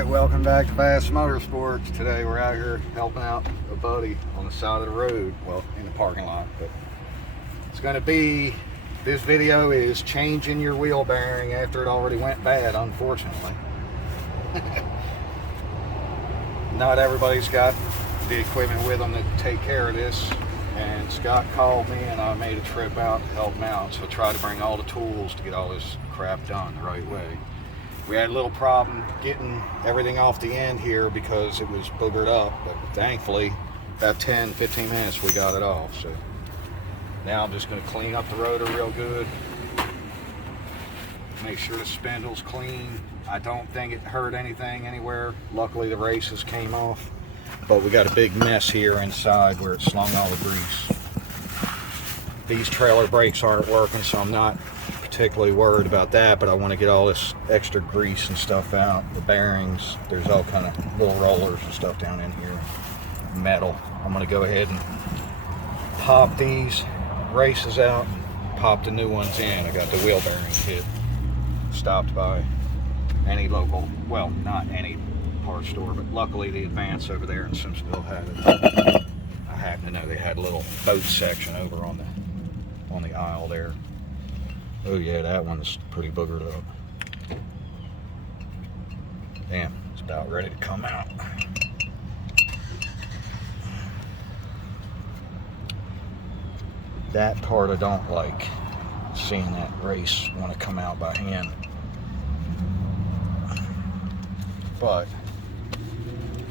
Alright, welcome back to Bass Motorsports. Today we're out here helping out a buddy on the side of the road, well, in the parking lot. But it's going to be, this video is changing your wheel bearing after it already went bad, unfortunately. Not everybody's got the equipment with them to take care of this. And Scott called me and I made a trip out to help him out. So I tried to bring all the tools to get all this crap done the right way. We had a little problem getting everything off the end here because it was boogered up, but thankfully about 10-15 minutes we got it off. So now I'm just going to clean up the rotor real good, make sure the spindle's clean. I don't think it hurt anything anywhere. Luckily the races came off, but we got a big mess here inside where it slung all the grease. These trailer brakes aren't working, so I'm not particularly worried about that, but I want to get all this extra grease and stuff out. The bearings, there's all kind of little rollers and stuff down in here, metal. I'm going to go ahead and pop these races out and pop the new ones in. I got the wheel bearing kit, stopped by any local, well, not any parts store, but luckily the Advance over there in Simpsonville had it. I happen to know they had a little boat section over on the aisle there. Oh yeah, that one's pretty boogered up. Damn, it's about ready to come out. That part I don't like, seeing that race want to come out by hand. But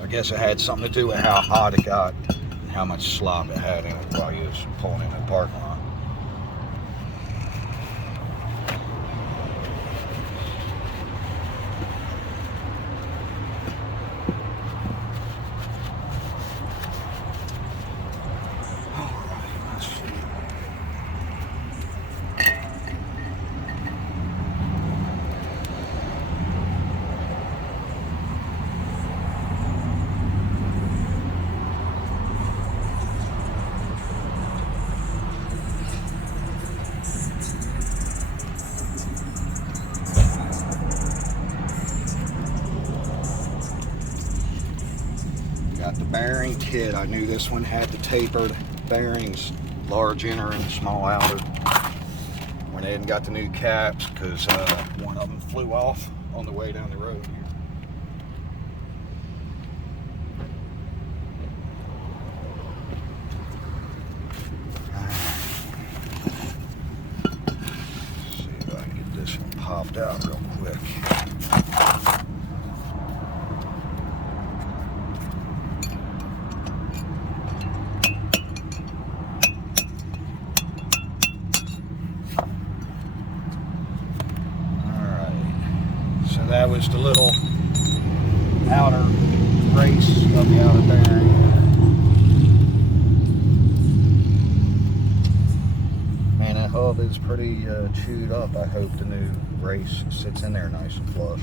I guess it had something to do with how hot it got and how much slop it had in it while you was pulling in the parking lot. Got the bearing kit. I knew this one had the tapered bearings, large inner and small outer. Went ahead and got the new caps because one of them flew off on the way down the road here. Let's see if I can get this one popped out real quick. That was the little outer race of the outer bearing. Man, that hub is pretty chewed up. I hope the new race sits in there nice and flush.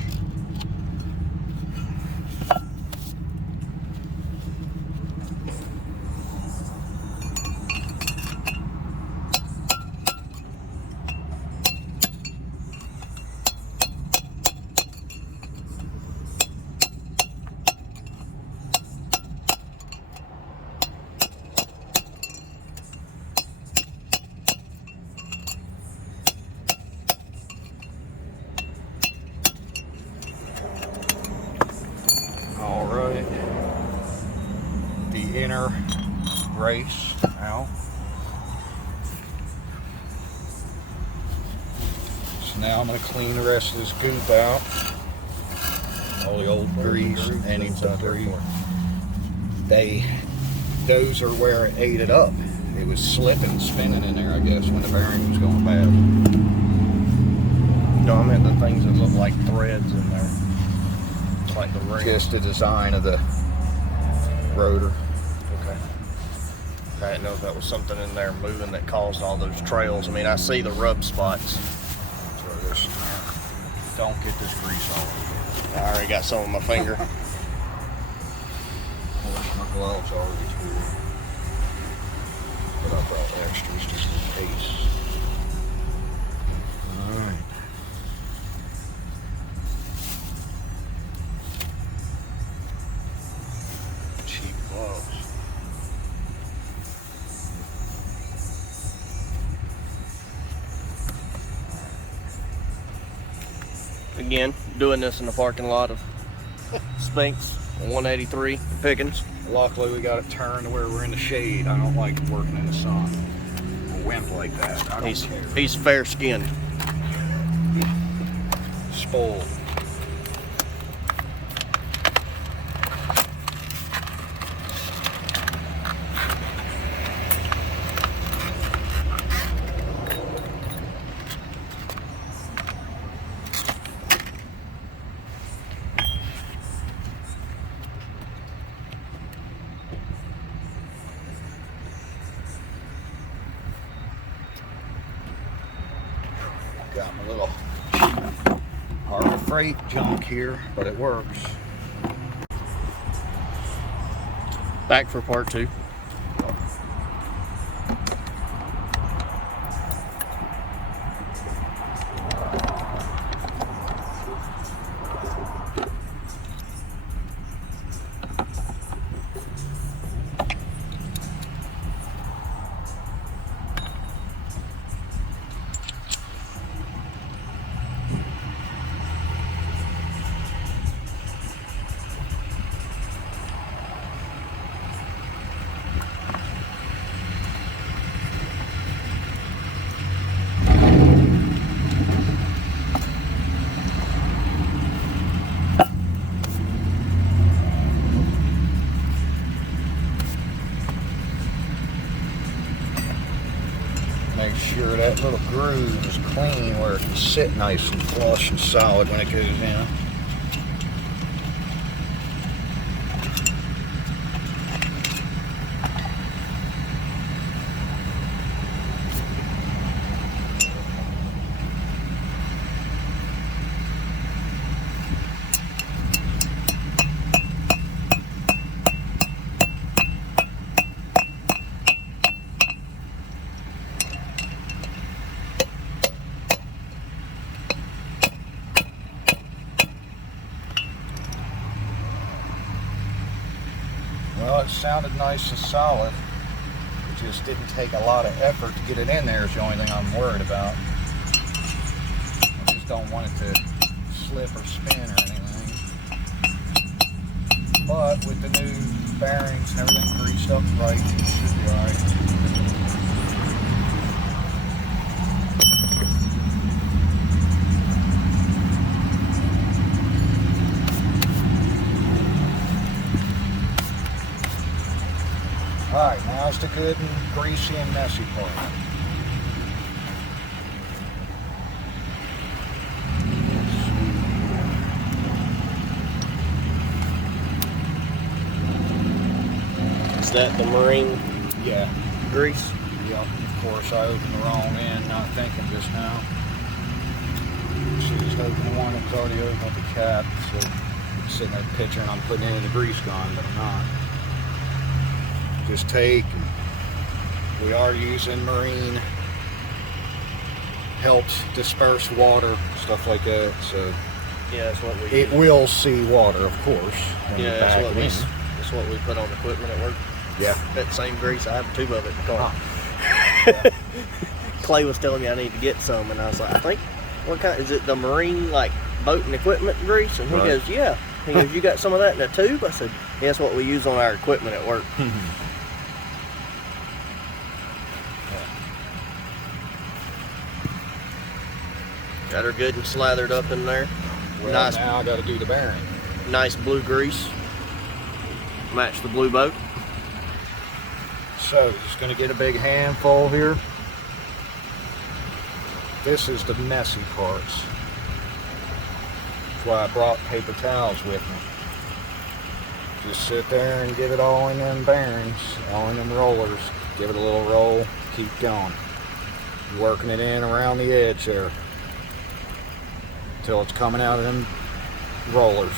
The inner race out. So now I'm going to clean the rest of this goop out. All the old grease, any debris. Those are where it ate it up. It was slipping, spinning in there, I guess, when the bearing was going bad. No, I meant the things that look like threads in there. It's like the ring. Just the design of the rotor. Okay. I didn't know if that was something in there moving that caused all those trails. I mean, I see the rub spots. Throw this in there. Don't get this grease all. I already got some on my finger. Of course, my gloves already through. But I brought extras just in case. Alright. again, doing this in the parking lot of Spinks, 183 Pickens. Luckily, we got it turned to where we're in the shade. I don't like working in the sun. A wimp like that. I don't care. He's fair-skinned. Spoiled. Got my little Harbor Freight junk here, but it works. Back for part 2. Make sure that little groove is clean where it can sit nice and flush and solid when it goes in. Well, it sounded nice and solid. It just didn't take a lot of effort to get it in there is the only thing I'm worried about. I just don't want it to slip or spin or anything. But with the new bearings and everything greased up right, it should be alright. Alright, now's the good and greasy and messy part. Is that the marine Yeah, grease? yep. Of course, I opened the wrong end, not thinking just now. Should just open the one that's already open with the cap. So I'm sitting there picturing I'm putting it in the grease gun, but I'm not. Just take, we are using marine, helps disperse water, stuff like that, so Yeah, that's what we it will see water, of course, when you Yeah, back that's it in. that's what we put on equipment at work. Yeah. That same grease, I have a tube of it in the car. Clay was telling me I need to get some, and I was like, I think, what kind, is it the marine, like, boat and equipment grease? And he Right. goes, yeah. He goes, you got some of that in a tube? I said, yeah, that's what we use on our equipment at work. Got her good and slathered up in there. Well, Nice. now I got to do the bearing. Nice blue grease. Match the blue boat. So, just going to get a big handful here. This is the messy parts. That's why I brought paper towels with me. Just sit there and get it all in them bearings, all in them rollers. Give it a little roll, keep going. Working it in around the edge there until it's coming out of them rollers.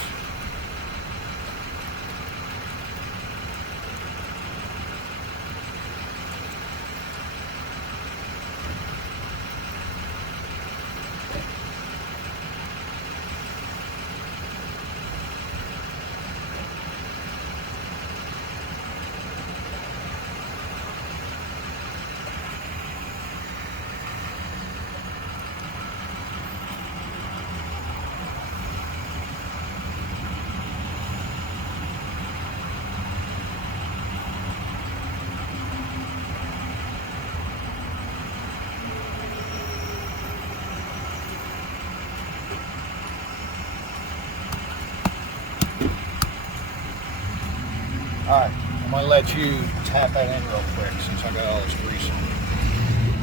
Alright, I'm gonna let you tap that in real quick since I got all this grease on it.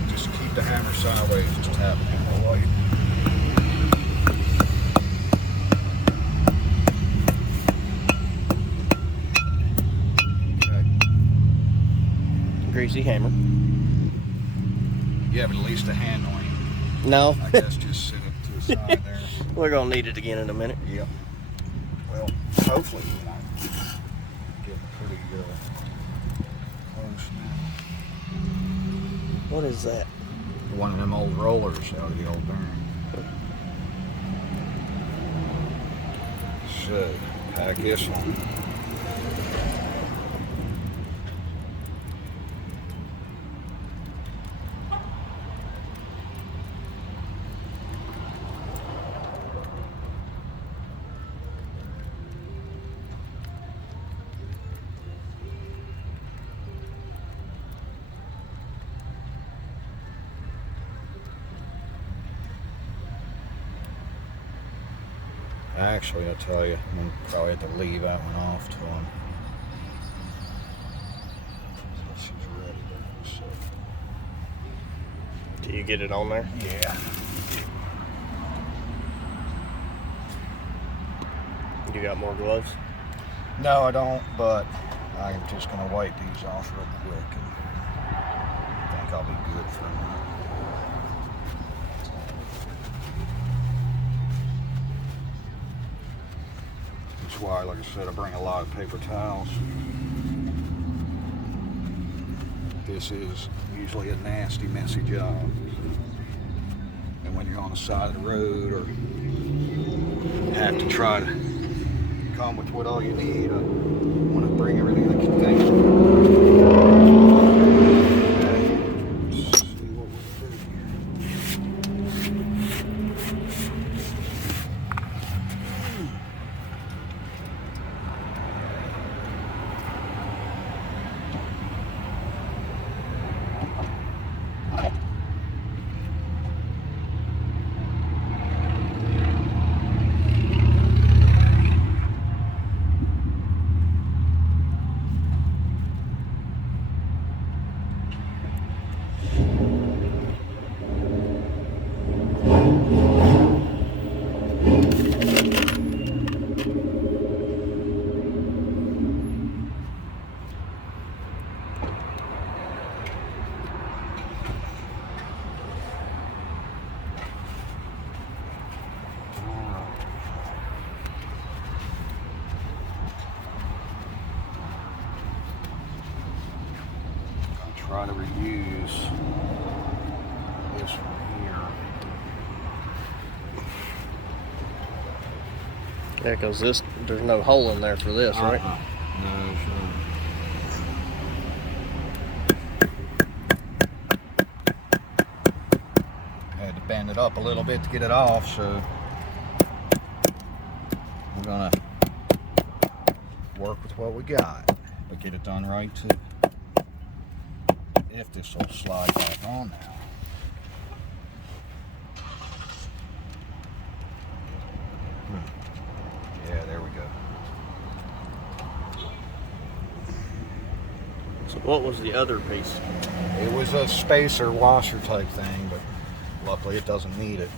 Just keep the hammer sideways, just tap it in real light. Greasy hammer. You have at least a hand on you. No. I guess just sit it to the side there. We're gonna need it again in a minute. Yep. Well, hopefully we're not getting pretty close now. What is that? One of them old rollers out of the old barn. So, pack this one. Actually, I'll tell you, I'm gonna probably have to leave that one off to him. This is ready to so. Do you get it on there? Yeah. You got more gloves? No, I don't, but I'm just gonna wipe these off real quick and I think I'll be good for a minute. That's why, like I said, I bring a lot of paper towels. This is usually a nasty, messy job. And when you're on the side of the road or you have to try to come with what all you need, I want to bring everything that you think. Okay. Let's see what we do here. Try to reuse this one here. Yeah, because there's no hole in there for this, right? No, sure. Had to bend it up a little bit to get it off, so we're gonna work with what we got, but get it done right too. If this will slide back on now. Yeah, there we go. So what was the other piece? It was a spacer washer type thing, but luckily it doesn't need it.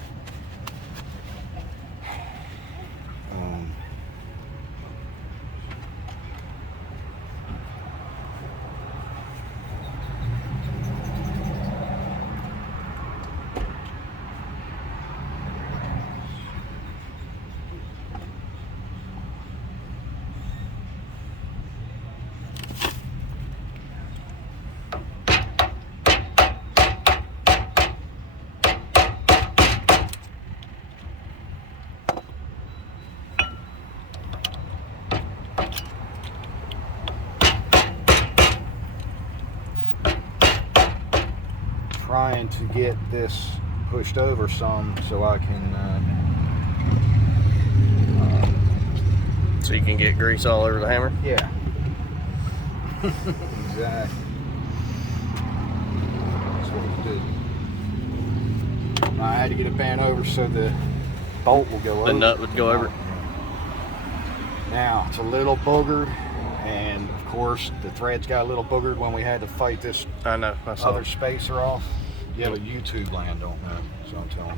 Trying to get this pushed over some so I can So you can get grease all over the hammer? yeah. Exactly. That's what we did. I had to get it bent over so the bolt will go over. The nut would go over. Now it's a little boogered And of course, the threads got a little boogered when we had to fight this I know. I saw. other spacer off. Yeah, but YouTube land don't know, so I'm telling you.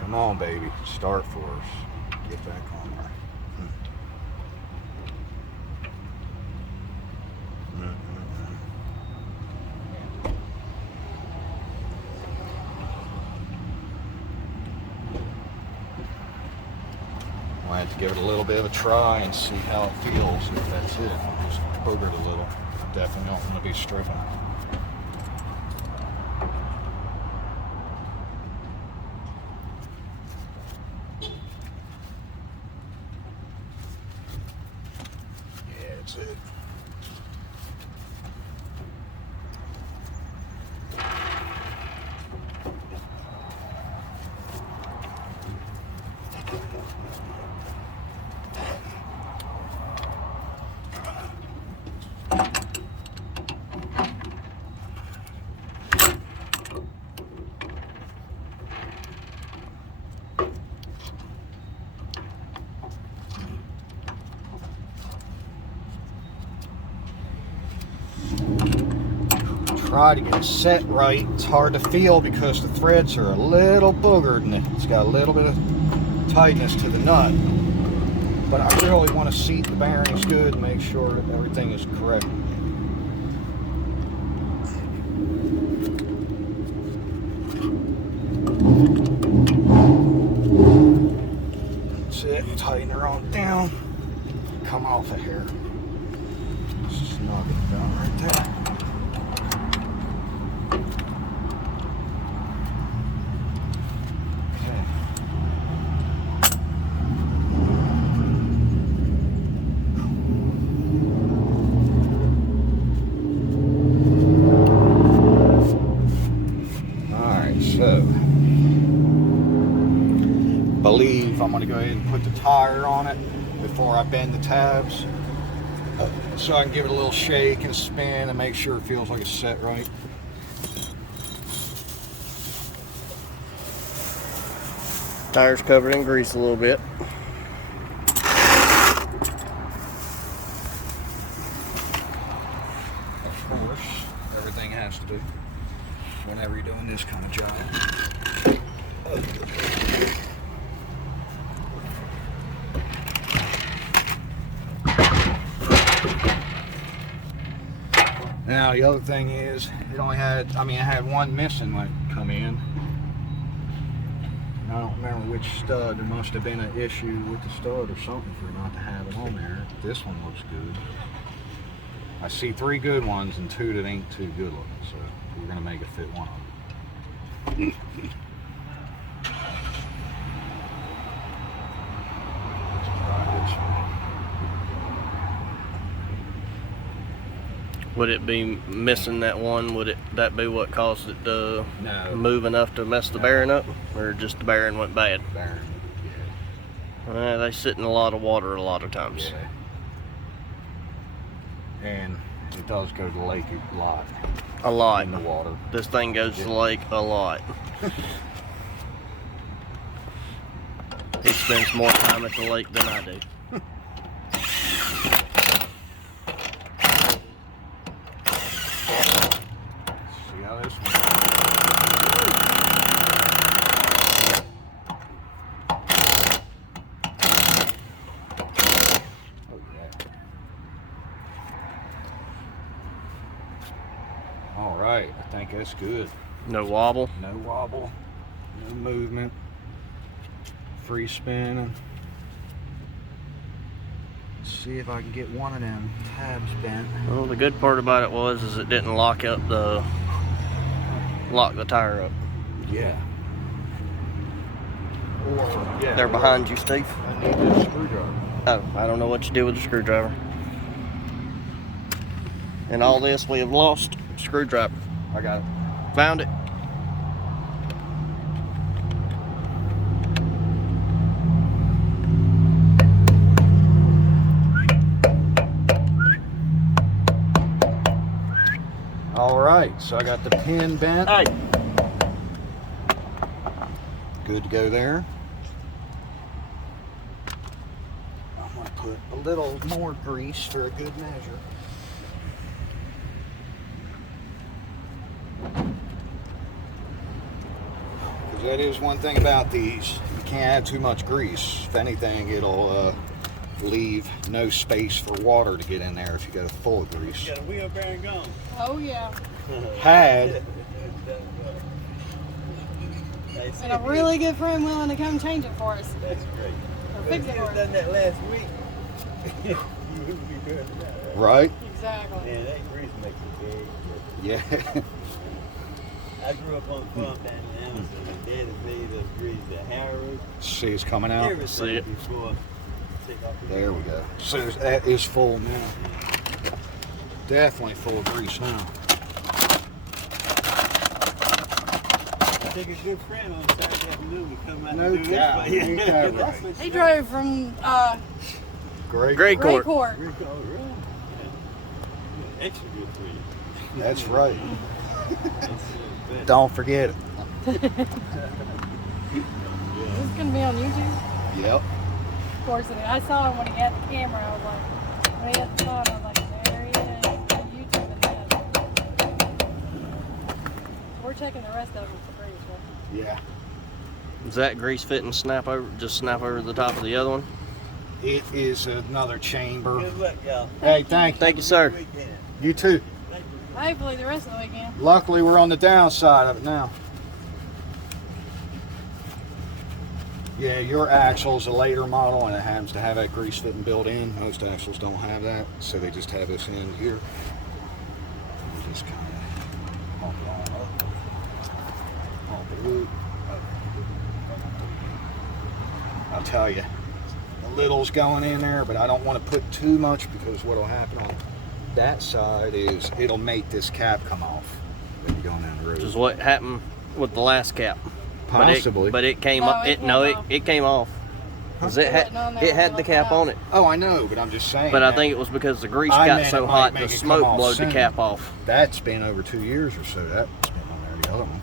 Come on, baby, start for us. Get back on there. I'll have to give it a little bit of a try and see how it feels. If that's it, just boogered a little. Definitely don't want to be stripping. Yeah, that's it. Try to get it set right. It's hard to feel because the threads are a little boogered and it's got a little bit of tightness to the nut. But I really want to seat the bearings good and make sure that everything is correct. That's it. Tighten her on down. Come off of here. Snug it down right there. Believe I'm going to go ahead and put the tire on it before I bend the tabs so I can give it a little shake and spin and make sure it feels like it's set right. Tire's covered in grease a little bit. Of course, everything has to do whenever you're doing this kind of job. Now the other thing is, it only had, I had one missing when it come in. And I don't remember which stud. There must have been an issue with the stud or something for not to have it on there. This one looks good. I see 3 good ones and 2 that ain't too good looking, so we're gonna make it fit one of them. Let's try this one. Would it be missing that one? Would that be what caused it to No. move enough to mess the bearing up? Or just the bearing went bad? Bearing, They sit in a lot of water a lot of times. yeah. And it does go to the lake a lot. A lot. In the water. This thing goes to the lake a lot. He spends more time at the lake than I do. See how this one. Oh yeah. All right, I think that's good. No wobble. No wobble, no movement, free spinning. Let's see if I can get one of them tabs bent. Well, the good part about it is it didn't lock the tire up. Yeah. Or, yeah. They're behind you, Steve. I need this screwdriver. Oh, I don't know what you do with a screwdriver. In all this, we have lost a screwdriver. I got it. Found it. All right, so I got the pin bent. Hey. Good to go there. I'm gonna put a little more grease for a good measure. Because that is one thing about these. You can't add too much grease. If anything, it'll leave no space for water to get in there if you go full of grease. You got a wheel bearing gone. Oh yeah. Had. And a really good friend willing to come change it for us. That's great. Or But if fix you it for had us. done that last week, you wouldn't be doing that. Right? Exactly. Man, that grease makes a big difference. Yeah. I grew up on the farm down in Amazon, and Daddy made us grease the harrow, See it's coming out. See everything it. before. Take off the There we go. So that is full now. Definitely full of grease now. I take a good friend on Saturday afternoon to come out No and do doubt. this for you. Ain't that That's right? what He you- drove from Great. Great Gray Court. Court. Rick, oh, really? Yeah. Extra good for you. That's right. That's, better. Don't forget it. This is gonna be on YouTube. Yep. Of course, I saw him when he had the camera. I was like, when he had the phone, I was like, there he is. On YouTube and this. We're checking the rest of them for grease. Right? Yeah. Is that grease fit and snap over? Just snap over the top of the other one? It is another chamber. Good luck, y'all. Hey, thank you. Thank you, sir. Good weekend. You too. Thank you. Hopefully the rest of the weekend. Luckily, we're on the downside of it now. Yeah, your axle's a later model and it happens to have that grease fitting built in. Most axles don't have that, so they just have this in here. You just kind of pump it on up. Pump the loop. I'll tell you, a little's going in there, but I don't want to put too much because what'll happen on that side is it'll make this cap come off when you're going down the road. Which is what happened with the last cap. Possibly. But it came No, up. it It no, came it, off. it came off. 'Cause it It had wasn't on there it when had we the cap looked it on up. it. Oh, I know, but I'm just saying. But I that think it was because the grease I got meant so it might hot, make the it smoke come off blowed the soon. cap off. That's been over 2 years or so. That's been on there. The other one.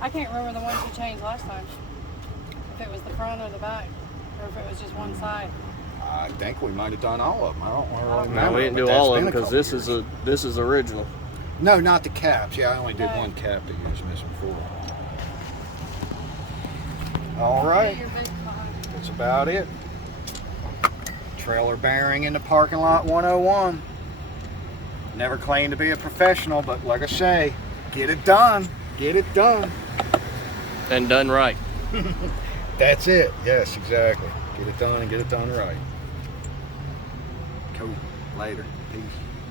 I can't remember the ones you changed last time. If it was the front or the back, or if it was just one side. I think we might have done all of them. I don't really No, remember. No, we didn't but do that's all of been them a because couple this years. is original. No, not the caps. Yeah, I only did No. one cap that you was missing before. All right, Your big behind. that's about it. Trailer bearing in the parking lot 101. Never claimed to be a professional, but like I say, get it done. Get it done. And done right. That's it. Yes, exactly. Get it done and get it done right. Cool. Later. Peace.